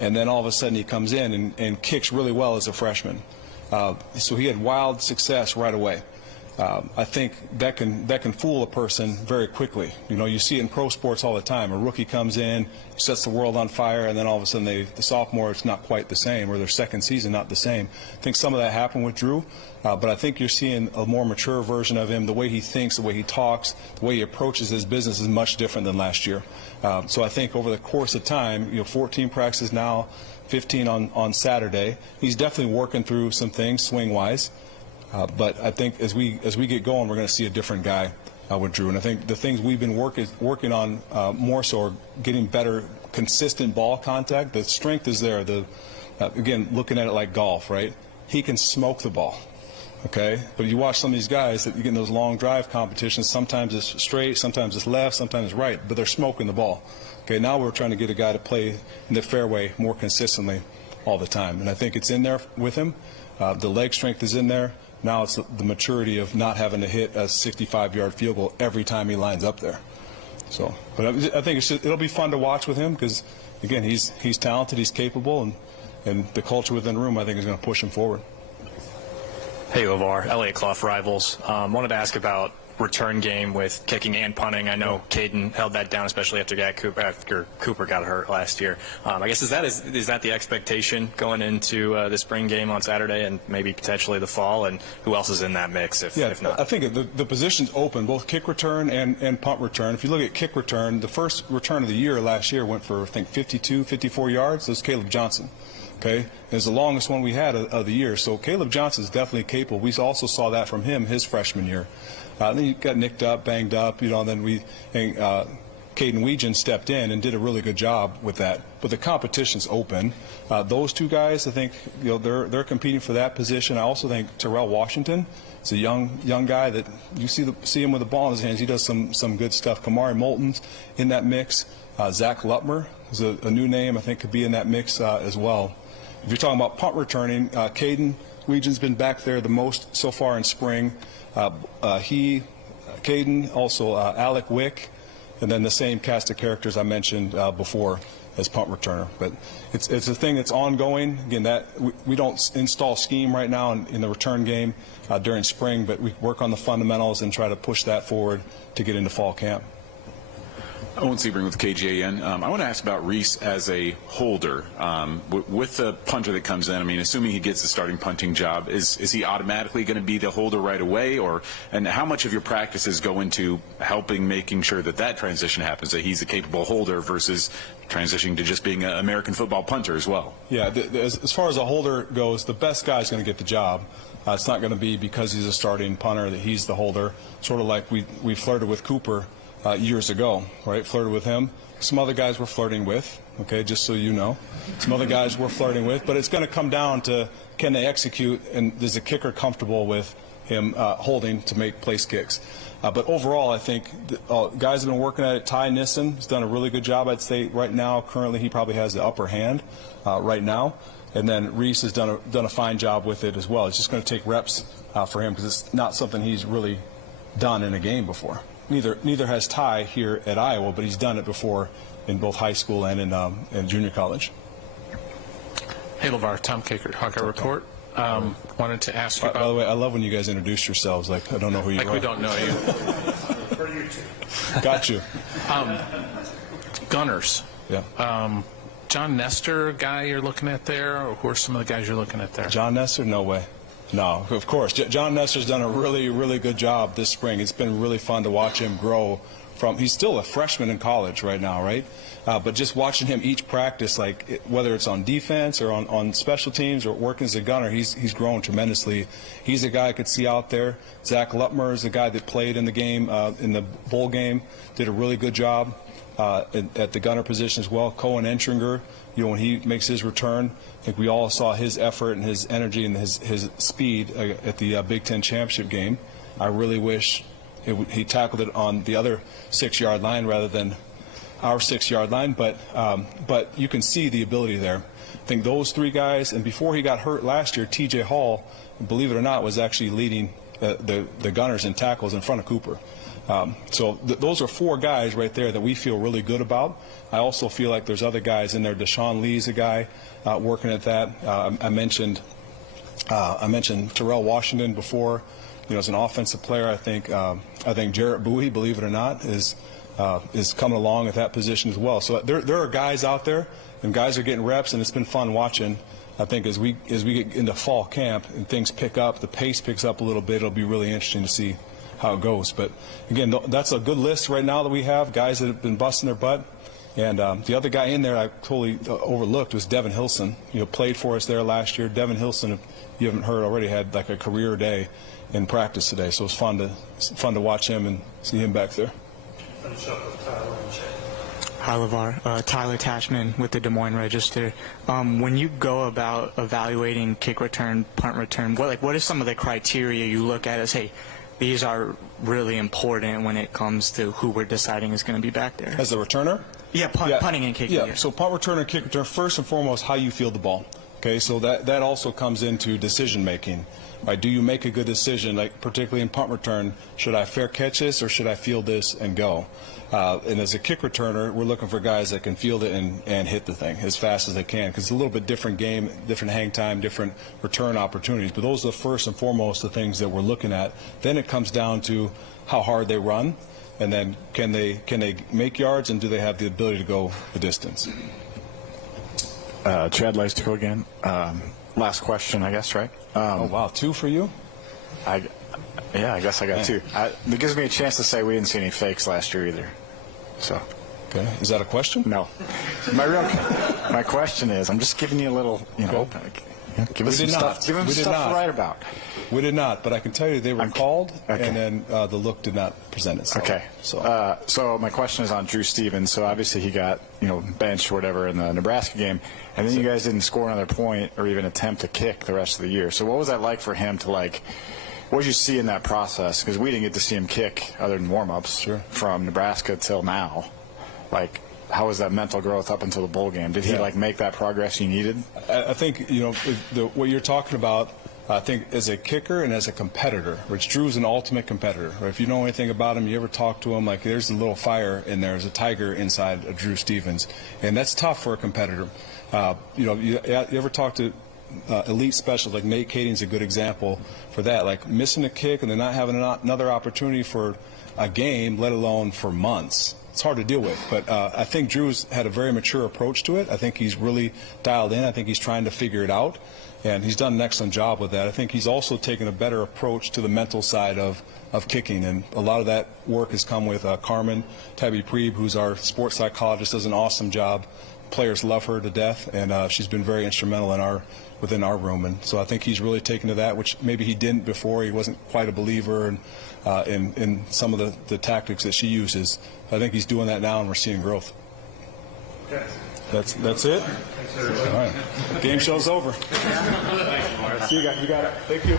and then all of a sudden he comes in and kicks really well as a freshman. So he had wild success right away. I think that can fool a person very quickly. You know, you see it in pro sports all the time. A rookie comes in, sets the world on fire, and then all of a sudden the sophomore, it's not quite the same, or their second season not the same. I think some of that happened with Drew, but I think you're seeing a more mature version of him. The way he thinks, the way he talks, the way he approaches his business is much different than last year. So I think over the course of time, 14 practices now, 15 on Saturday. He's definitely working through some things swing-wise. But I think as we get going, we're going to see a different guy with Drew. And I think the things we've been working on more so are getting better, consistent ball contact. The strength is there. Again, looking at it like golf, right? He can smoke the ball, okay? But you watch some of these guys that you get in those long drive competitions. Sometimes it's straight, sometimes it's left, sometimes it's right, but they're smoking the ball. Okay, now we're trying to get a guy to play in the fairway more consistently all the time. And I think it's in there with him. The leg strength is in there. Now it's the maturity of not having to hit a 65-yard field goal every time he lines up there. So, but I think it'll be fun to watch with him because, again, he's talented, he's capable, and the culture within the room, I think, is going to push him forward. Hey, LeVar, Elliot Clough, Rivals. Wanted to ask about return game with kicking and punting. I know Caden held that down, especially after Cooper got hurt last year. I guess is that the expectation going into the spring game on Saturday and maybe potentially the fall? And who else is in that mix if not? I think the position's open, both kick return and punt return. If you look at kick return, the first return of the year last year went for, I think, 52, 54 yards. That was Caleb Johnson. Okay, it's the longest one we had of the year. So Caleb Johnson is definitely capable. We also saw that from him his freshman year. Then he got nicked up, banged up, and then Caden Weegan stepped in and did a really good job with that. But the competition's open. Those two guys, I think, they're competing for that position. I also think Terrell Washington is a young guy that you see him with the ball in his hands. He does some good stuff. Kamari Moulton's in that mix. Zach Lutmer is a new name I think could be in that mix as well. If you're talking about punt returning, Caden Weegan's been back there the most so far in spring. Caden, also Alec Wick, and then the same cast of characters I mentioned before as punt returner. But it's a thing that's ongoing. Again, that we don't install scheme right now in the return game during spring, but we work on the fundamentals and try to push that forward to get into fall camp. Owen Sebring with KGAN. I want to ask about Reese as a holder. With the punter that comes in, I mean, assuming he gets the starting punting job, is he automatically going to be the holder right away? And how much of your practices go into helping making sure that transition happens, that he's a capable holder versus transitioning to just being an American football punter as well? Yeah, as far as a holder goes, the best guy's going to get the job. It's not going to be because he's a starting punter that he's the holder, sort of like we flirted with Cooper years ago, right? Flirted with him. Some other guys we're flirting with, okay, just so you know. Some other guys we're flirting with, but it's going to come down to can they execute, and is the kicker comfortable with him holding to make place kicks. But overall, I think guys have been working at it. Ty Nissen has done a really good job. I'd say right now, currently, he probably has the upper hand right now. And then Reese has done a fine job with it as well. It's just going to take reps for him because it's not something he's really done in a game before. Neither has Ty here at Iowa, but he's done it before in both high school and in junior college. Hey, LeVar, Tom Kakert, Hawkeye Report. Wanted to ask you about... By the way, I love when you guys introduce yourselves like I don't know who you are. Like we don't know you. Got you. Gunners. Yeah. John Nestor guy you're looking at there, or who are some of the guys you're looking at there? John Nestor? No way. No, of course. John Nestor's done a really, really good job this spring. It's been really fun to watch him grow from, he's still a freshman in college right now, right? But just watching him each practice, like whether it's on defense or on special teams or working as a gunner, he's grown tremendously. He's a guy I could see out there. Zach Lutmer is a guy that played in the game, in the bowl game, did a really good job at the gunner position as well. Cohen Entringer, when he makes his return, I think we all saw his effort and his energy and his speed at the Big Ten championship game. I really wish he tackled it on the other 6-yard line rather than our 6-yard line, but you can see the ability there. I think those three guys, and before he got hurt last year, T.J. Hall, believe it or not, was actually leading the Gunners in tackles in front of Cooper. So those are 4 guys right there that we feel really good about. I also feel like there's other guys in there. Deshaun Lee's a guy working at that. I mentioned Terrell Washington before. As an offensive player, I think Jarrett Bowie, believe it or not, is coming along at that position as well. So there are guys out there, and guys are getting reps, and it's been fun watching. I think as we get into fall camp and things pick up, the pace picks up a little bit. It'll be really interesting to see how it goes. But again, that's a good list right now that we have, guys that have been busting their butt. And the other guy in there I totally overlooked was Devin Hilson. Played for us there last year. Devin Hilson, if you haven't heard already, had like a career day in practice today. So it's fun to watch him and see him back there. Finish up with Tyler and Shane. Hi, LeVar. Tyler Tashman with the Des Moines Register. When you go about evaluating kick return, punt return, what are some of the criteria you look at as, hey, these are really important when it comes to who we're deciding is going to be back there? As a returner? Yeah, punting and kicking. Yeah, so punt return and kick return, first and foremost, how you field the ball. Okay, so that also comes into decision making. Right? Do you make a good decision, like particularly in punt return, should I fair catch this or should I field this and go? And as a kick returner, we're looking for guys that can field it and hit the thing as fast as they can, because it's a little bit different game, different hang time, different return opportunities. But those are the first and foremost the things that we're looking at. Then it comes down to how hard they run, and then can they make yards, and do they have the ability to go the distance? Chad Leistico again. Last question, I guess, right? Oh, wow, 2 for you? Yeah, I guess I got 2. It gives me a chance to say we didn't see any fakes last year either. So, okay, is that a question? No. My question is, I'm just giving you a little, open. Give us some stuff. Give them stuff to write about. We did not, but I can tell you they were called, and then the look did not present itself. Okay. So my question is on Drew Stevens. So obviously he got benched or whatever in the Nebraska game, and then you guys didn't score another point or even attempt to kick the rest of the year. So what was that like for him to what did you see in that process? Because we didn't get to see him kick other than warm-ups from Nebraska till now. How was that mental growth up until the bowl game? Did he make that progress he needed? I think what you're talking about. I think as a kicker and as a competitor, which Drew's an ultimate competitor. Right? If you know anything about him, you ever talk to him, there's a little fire in there. There's a tiger inside of Drew Stevens, and that's tough for a competitor. You ever talk to elite specialists, like Nate Kading's a good example for that. Missing a kick and then not having another opportunity for a game, let alone for months. It's hard to deal with, but I think Drew's had a very mature approach to it. I think he's really dialed in. I think he's trying to figure it out, and he's done an excellent job with that. I think he's also taken a better approach to the mental side of kicking, and a lot of that work has come with Carmen Tabby-Preeb, who's our sports psychologist, does an awesome job players love her to death, and she's been very instrumental within our room. And so I think he's really taken to that, which maybe he didn't before. He wasn't quite a believer in some of the tactics that she uses. I think he's doing that now, and we're seeing growth. That's it. All right. Game show's over. See you guys. You got it. Thank you.